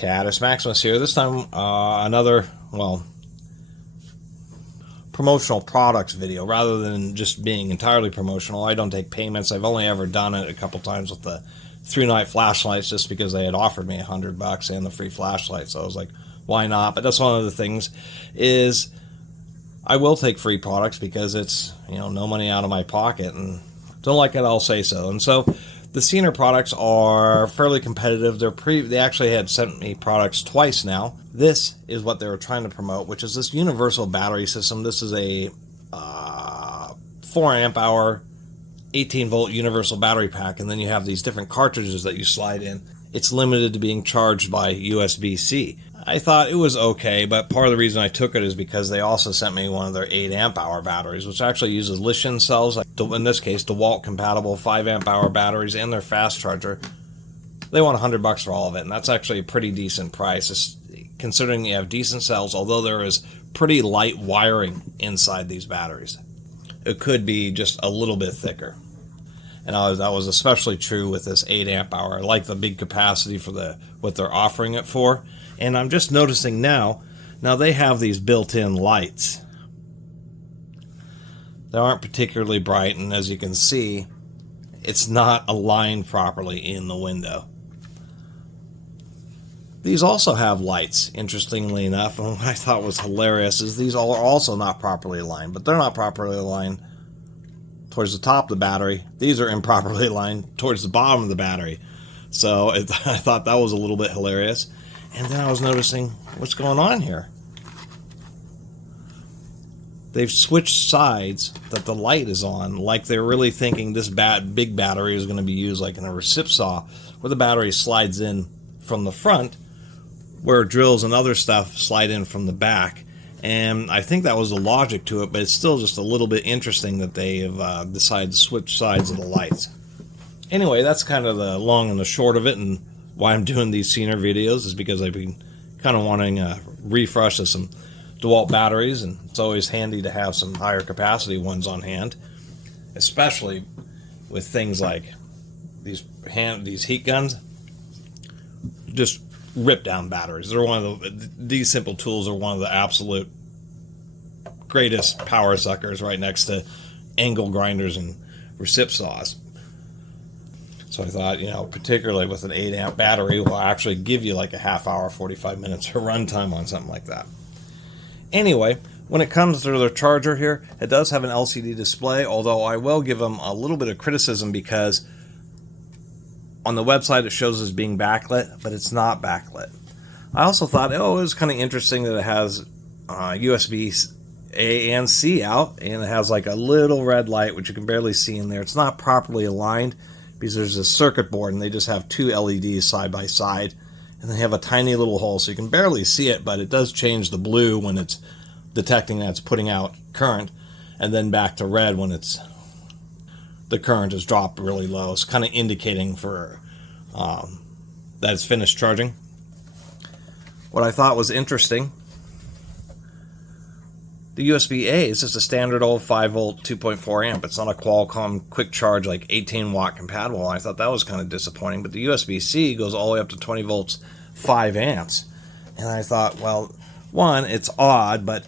Catus, Maximus here. This time, another, well, promotional products video. Rather than just being entirely promotional, I don't take payments. I've only ever done it a couple times with the 3-night flashlights just because they had offered me $100 and the free flashlight. So I was like, why not? But that's one of the things is I will take free products because it's, you know, no money out of my pocket, and don't like it, I'll say so. And so the Ceenr products are fairly competitive. They actually had sent me products twice now. This is what they were trying to promote, which is this universal battery system. This is a 4 amp hour 18-volt universal battery pack, and then you have these different cartridges that you slide in. It's limited to being charged by USB-C. I thought it was okay, but part of the reason I took it is because they also sent me one of their 8 amp hour batteries, which actually uses lithium cells, like in this case DeWalt compatible 5 amp hour batteries and their fast charger. They want $100 for all of it, and that's actually a pretty decent price, considering you have decent cells, although there is pretty light wiring inside these batteries. It could be just a little bit thicker. And that was especially true with this 8 amp hour. I like the big capacity for what they're offering it for. And I'm just noticing now they have these built-in lights. They aren't particularly bright, and as you can see, it's not aligned properly in the window. These also have lights, interestingly enough, and what I thought was hilarious is these all are also not properly aligned, but they're not properly aligned towards the top of the battery. These are improperly aligned towards the bottom of the battery. So I thought that was a little bit hilarious. And then I was noticing what's going on here. They've switched sides that the light is on, like they're really thinking this big battery is going to be used like in a recip saw, where the battery slides in from the front, where drills and other stuff slide in from the back. And I think that was the logic to it, but it's still just a little bit interesting that they have decided to switch sides of the lights. Anyway, that's kind of the long and the short of it, and why I'm doing these Ceenr videos is because I've been kind of wanting a refresh of some DeWalt batteries, and it's always handy to have some higher capacity ones on hand, especially with things like these heat guns. Just rip down batteries. They're one of these simple tools are one of the absolute greatest power suckers, right next to angle grinders and recip saws. So I thought, you know, particularly with an 8 amp battery, will actually give you like a half hour, 45 minutes of runtime on something like that. Anyway, when it comes to their charger here, it does have an LCD display, although I will give them a little bit of criticism because on the website it shows as being backlit, but it's not backlit. I also thought, it was kind of interesting that it has USB A and C out, and it has like a little red light, which you can barely see in there. It's not properly aligned because there's a circuit board, and they just have 2 LEDs side by side, and they have a tiny little hole, so you can barely see it, but it does change the blue when it's detecting that it's putting out current, and then back to red when the current is dropped really low. It's kind of indicating for that it's finished charging. What I thought was interesting, the USB-A is just a standard old 5-volt 2.4 amp. It's not a Qualcomm quick charge like 18-watt compatible. I thought that was kind of disappointing. But the USB-C goes all the way up to 20 volts, 5 amps. And I thought, well, one, it's odd, but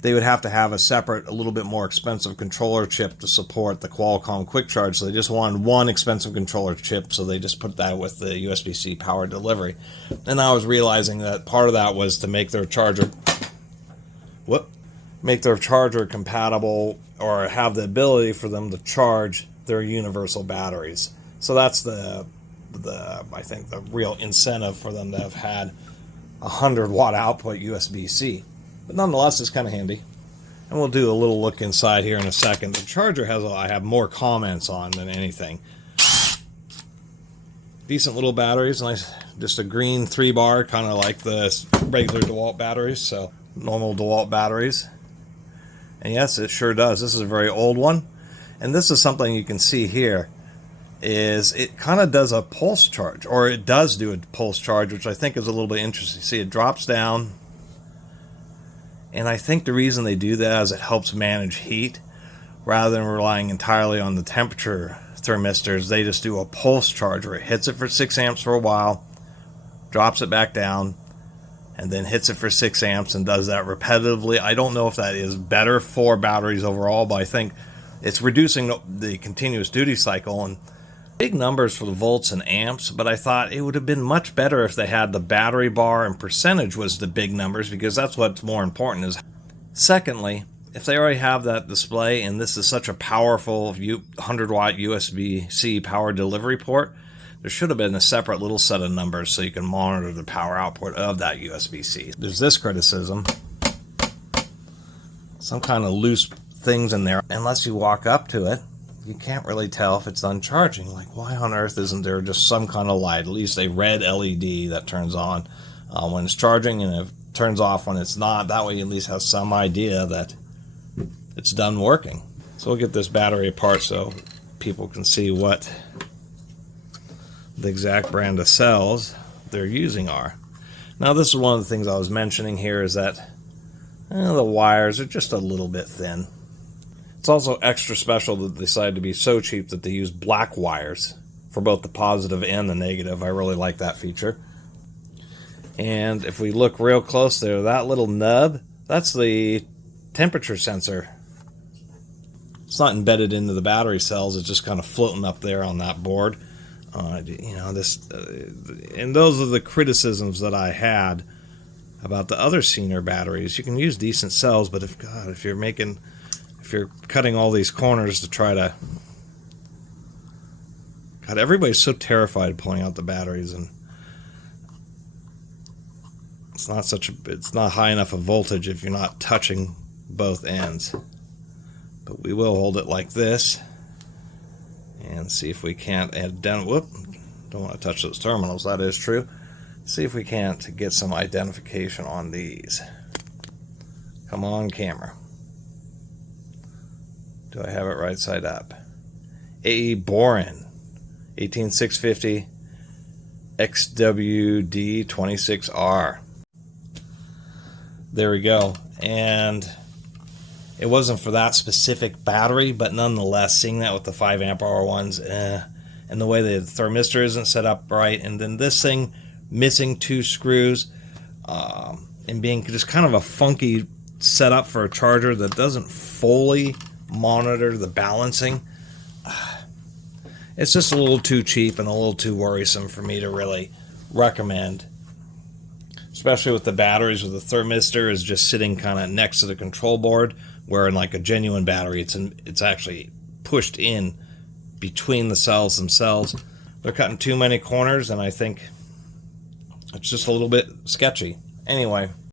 they would have to have a separate, a little bit more expensive controller chip to support the Qualcomm quick charge. So they just wanted one expensive controller chip, so they just put that with the USB-C power delivery. And I was realizing that part of that was to make their charger compatible, or have the ability for them to charge their universal batteries. So that's I think the real incentive for them to have had 100-watt output USB-C. But nonetheless, it's kind of handy. And we'll do a little look inside here in a second. The charger I have more comments on than anything. Decent little batteries, nice, just a green 3-bar, kind of like the regular DeWalt batteries, so normal DeWalt batteries. And yes, it sure does. This is a very old one. And this is something you can see here, is it kind of does a pulse charge, or it does do a pulse charge, which I think is a little bit interesting. See, it drops down, and I think the reason they do that is it helps manage heat. Rather than relying entirely on the temperature thermistors, they just do a pulse charge where it hits it for 6 amps for a while, drops it back down, and then hits it for 6 amps and does that repetitively. I don't know if that is better for batteries overall, but I think it's reducing the continuous duty cycle and big numbers for the volts and amps, but I thought it would have been much better if they had the battery bar and percentage was the big numbers, because that's what's more important. Is secondly, if they already have that display and this is such a powerful 100-watt USB-C power delivery port, there should have been a separate little set of numbers so you can monitor the power output of that USB-C. There's this criticism. Some kind of loose things in there. Unless you walk up to it, you can't really tell if it's done charging. Like, why on earth isn't there just some kind of light, at least a red LED that turns on when it's charging and it turns off when it's not? That way you at least have some idea that it's done working. So we'll get this battery apart so people can see what the exact brand of cells they're using are. Now, this is one of the things I was mentioning here, is that the wires are just a little bit thin. It's also extra special that they decided to be so cheap that they use black wires for both the positive and the negative. I really like that feature. And if we look real close there, that little nub, that's the temperature sensor. It's not embedded into the battery cells, it's just kind of floating up there on that board. And those are the criticisms that I had about the other Ceenr batteries. You can use decent cells, but if you're cutting all these corners to try to... God, everybody's so terrified of pulling out the batteries, and it's not high enough a voltage if you're not touching both ends. But we will hold it like this and see if we can't add down. Whoop, don't want to touch those terminals, that is true. See if we can't get some identification on these. Come on, camera. Do I have it right side up? AE Borin 18650 XWD26R. There we go. And it wasn't for that specific battery, but nonetheless, seeing that with the 5 amp hour ones, and the way the thermistor isn't set up right, and then this thing missing 2 screws, and being just kind of a funky setup for a charger that doesn't fully monitor the balancing. It's just a little too cheap and a little too worrisome for me to really recommend. Especially with the batteries, with the thermistor is just sitting kind of next to the control board, where in like a genuine battery, it's actually pushed in between the cells themselves. They're cutting too many corners, and I think it's just a little bit sketchy. Anyway,